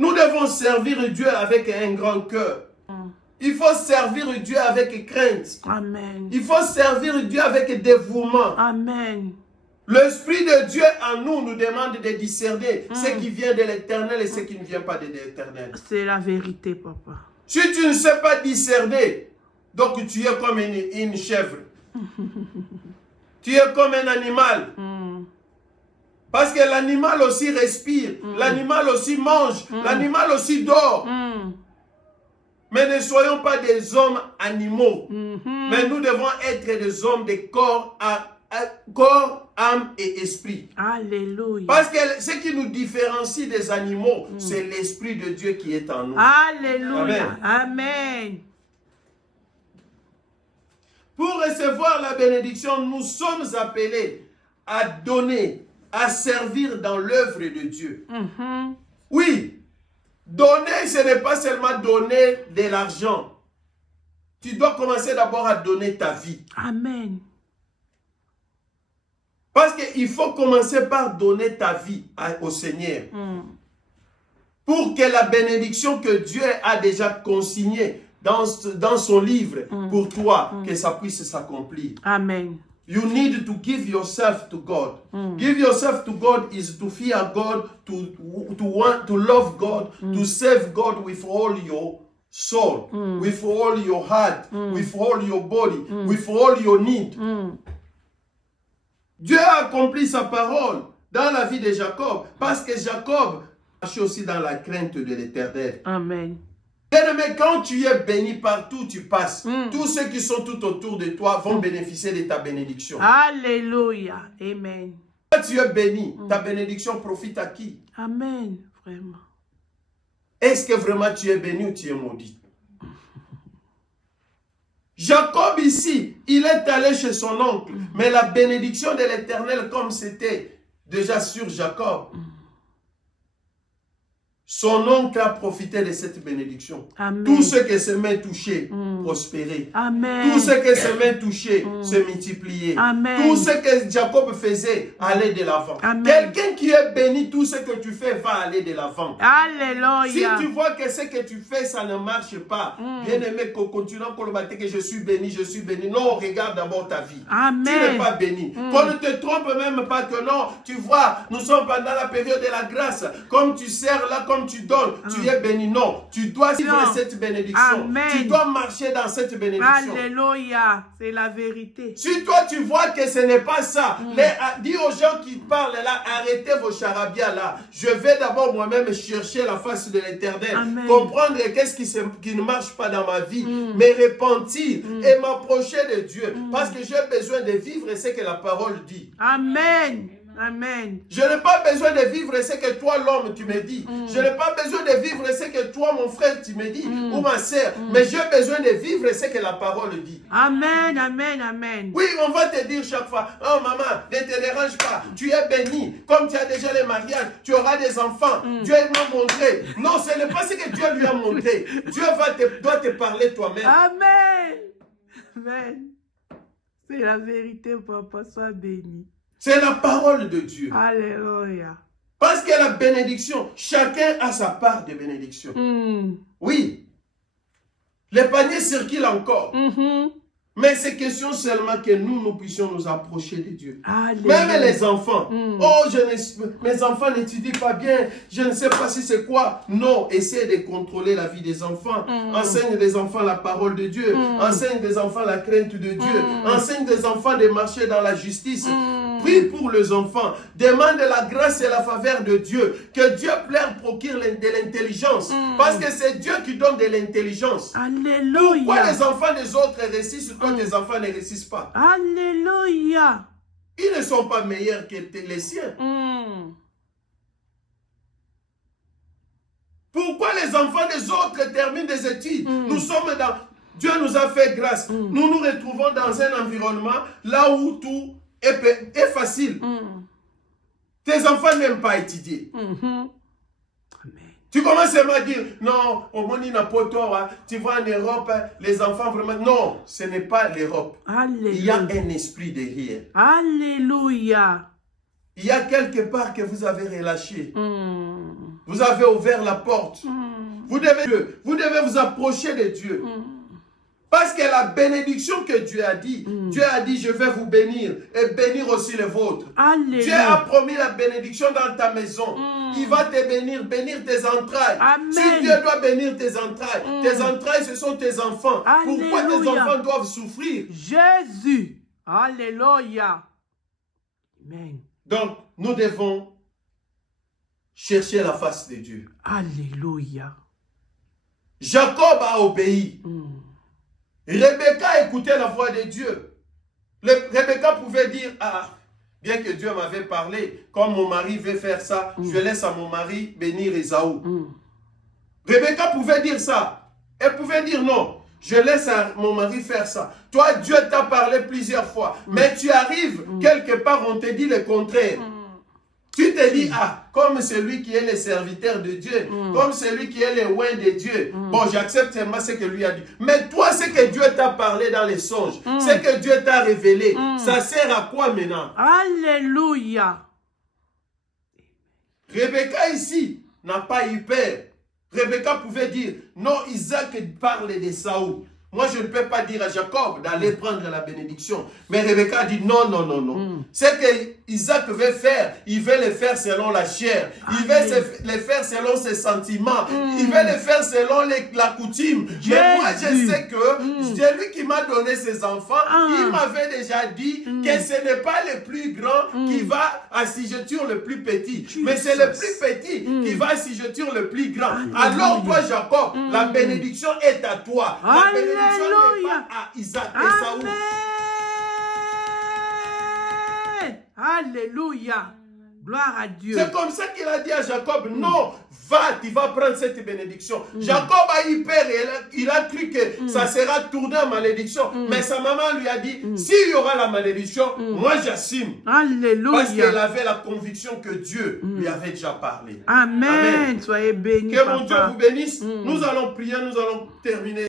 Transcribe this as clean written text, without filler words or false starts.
Nous devons servir Dieu avec un grand cœur. Il faut servir Dieu avec crainte. Amen. Il faut servir Dieu avec dévouement. Amen. L'Esprit de Dieu en nous nous demande de discerner ce qui vient de l'Éternel et ce qui ne vient pas de l'Éternel. C'est la vérité, papa. Si tu ne sais pas discerner, donc tu es comme une chèvre. Tu es comme un animal. Parce que l'animal aussi respire, l'animal aussi mange, l'animal aussi dort. Mais ne soyons pas des hommes animaux. Mais nous devons être des hommes de corps, âme et esprit. Alléluia. Parce que ce qui nous différencie des animaux, c'est l'Esprit de Dieu qui est en nous. Alléluia. Amen. Amen. Pour recevoir la bénédiction, nous sommes appelés à donner, à servir dans l'œuvre de Dieu. Oui. Donner, ce n'est pas seulement donner de l'argent. Tu dois commencer d'abord à donner ta vie. Amen. Parce qu'il faut commencer par donner ta vie au Seigneur. Pour que la bénédiction que Dieu a déjà consignée dans son livre pour toi, que ça puisse s'accomplir. Amen. You need to give yourself to God. Give yourself to God is to fear God, to want to love God, to serve God with all your soul, with all your heart, with all your body, with all your need. Dieu a accompli sa parole dans la vie de Jacob, parce que Jacob marchait aussi dans la crainte de l'Éternel. Amen. Bien-aimé, quand tu es béni partout, tu passes. Tous ceux qui sont tout autour de toi vont bénéficier de ta bénédiction. Alléluia. Amen. Quand tu es béni, ta bénédiction profite à qui? Amen. Vraiment. Est-ce que vraiment tu es béni ou tu es maudit? Jacob ici, il est allé chez son oncle. Mais la bénédiction de l'Éternel, comme c'était déjà sur Jacob, son oncle a profité de cette bénédiction. Amen. Tout ce que ses mains touchaient, prospérer. Amen. Tout ce que ses mains touchaient, se multiplier. Amen. Tout ce que Jacob faisait, aller de l'avant. Quelqu'un qui est béni, tout ce que tu fais va aller de l'avant. Alléluia. Si tu vois que ce que tu fais, ça ne marche pas, bien aimé, continue à combattre que je suis béni, je suis béni. Non, regarde d'abord ta vie. Amen. Tu n'es pas béni. Qu'on ne te trompe même pas que non, tu vois, nous sommes pendant la période de la grâce. Comme tu sers là, comme tu donnes, tu es béni. Non, tu dois vivre cette bénédiction. Amen. Tu dois marcher dans cette bénédiction. Alléluia, c'est la vérité. Si toi tu vois que ce n'est pas ça, dis aux gens qui parlent là, arrêtez vos charabias là. Je vais d'abord moi-même chercher la face de l'Éternel, comprendre qu'est-ce qui ne marche pas dans ma vie, me repentir et m'approcher de Dieu. Parce que j'ai besoin de vivre ce que la parole dit. Amen. Amen. Je n'ai pas besoin de vivre ce que toi, l'homme, tu me dis. Je n'ai pas besoin de vivre ce que toi, mon frère, tu me dis, ou ma sœur. Mais j'ai besoin de vivre ce que la parole dit. Amen, amen, amen. Oui, on va te dire chaque fois, oh maman, ne te dérange pas, tu es béni. Comme tu as déjà les mariages, tu auras des enfants. Dieu m'a montré. Non, ce n'est pas ce que Dieu lui a montré. Dieu doit te parler toi-même. Amen. Amen. C'est la vérité, papa, sois béni. C'est la parole de Dieu. Alléluia. Parce que la bénédiction, chacun a sa part de bénédiction. Oui. Les paniers circulent encore. Mais c'est question seulement que nous puissions nous approcher de Dieu. Alléluia. Même les enfants. Oh, mes enfants n'étudient pas bien. Je ne sais pas si c'est quoi. Non, essaie de contrôler la vie des enfants. Enseigne des enfants la parole de Dieu. Enseigne des enfants la crainte de Dieu. Enseigne des enfants de marcher dans la justice. Prie pour les enfants. Demande la grâce et la faveur de Dieu. Que Dieu procure de l'intelligence. Parce que c'est Dieu qui donne de l'intelligence. Alléluia. Pourquoi les enfants des autres réussissent, toi tes enfants ne réussissent pas? Alléluia. Ils ne sont pas meilleurs que les siens. Pourquoi les enfants des autres terminent des études? Nous sommes dans... Dieu nous a fait grâce. Nous nous retrouvons dans un environnement là où tout est facile. Tes enfants n'aiment pas étudier. Tu commences à me dire, non, au moins tu vois en Europe, les enfants vraiment... Non, ce n'est pas l'Europe. Il y a un esprit derrière. Alléluia. Il y a quelque part que vous avez relâché. Vous Vous avez ouvert la porte. Vous devez vous approcher de Dieu. Parce que la bénédiction que Dieu a dit, Dieu a dit, je vais vous bénir et bénir aussi les vôtres. Alléluia. Dieu a promis la bénédiction dans ta maison. Il va te bénir, bénir tes entrailles. Amen. Si Dieu doit bénir tes entrailles, ce sont tes enfants. Alléluia. Pourquoi tes enfants doivent souffrir? Jésus. Alléluia. Amen. Donc, nous devons chercher la face de Dieu. Alléluia. Jacob a obéi. Rebecca écoutait la voix de Dieu. Rebecca pouvait dire, ah, bien que Dieu m'avait parlé, comme mon mari veut faire ça, je laisse à mon mari bénir Ésaü. Rebecca pouvait dire ça. Elle pouvait dire non, je laisse à mon mari faire ça. Toi, Dieu t'a parlé plusieurs fois, mais tu arrives quelque part, on te dit le contraire. Tu te dis, ah, comme celui qui est le serviteur de Dieu, comme celui qui est le oint de Dieu. Bon, j'accepte seulement ce que lui a dit. Mais toi, ce que Dieu t'a parlé dans les songes, ce que Dieu t'a révélé, ça sert à quoi maintenant? Alléluia. Rebecca ici n'a pas eu peur. Rebecca pouvait dire, non, Isaac parle de Saoul. Moi, je ne peux pas dire à Jacob d'aller prendre la bénédiction. Mais Rebecca dit non, non, non, non. Ce que Isaac veut faire, il veut le faire selon la chair. Il veut le faire selon ses sentiments. Il veut le faire selon la coutume. Mais moi, je sais que celui qui m'a donné ses enfants, il m'avait déjà dit que ce n'est pas le plus grand qui va assujettir le plus petit. Mais c'est le plus petit qui va assujettir le plus grand. Alors toi, Jacob, la bénédiction est à toi. La bénédiction n'est pas à Isaac et Saoul. Alléluia. Gloire à Dieu. C'est comme ça qu'il a dit à Jacob, non, va, tu vas prendre cette bénédiction. Jacob a eu peur et il a cru que ça sera tourné en malédiction. Mais sa maman lui a dit, s'il y aura la malédiction, moi j'assume. Alléluia. Parce qu'elle avait la conviction que Dieu lui avait déjà parlé. Amen. Soyez bénis, Que mon Dieu vous bénisse. Nous allons prier, nous allons terminer.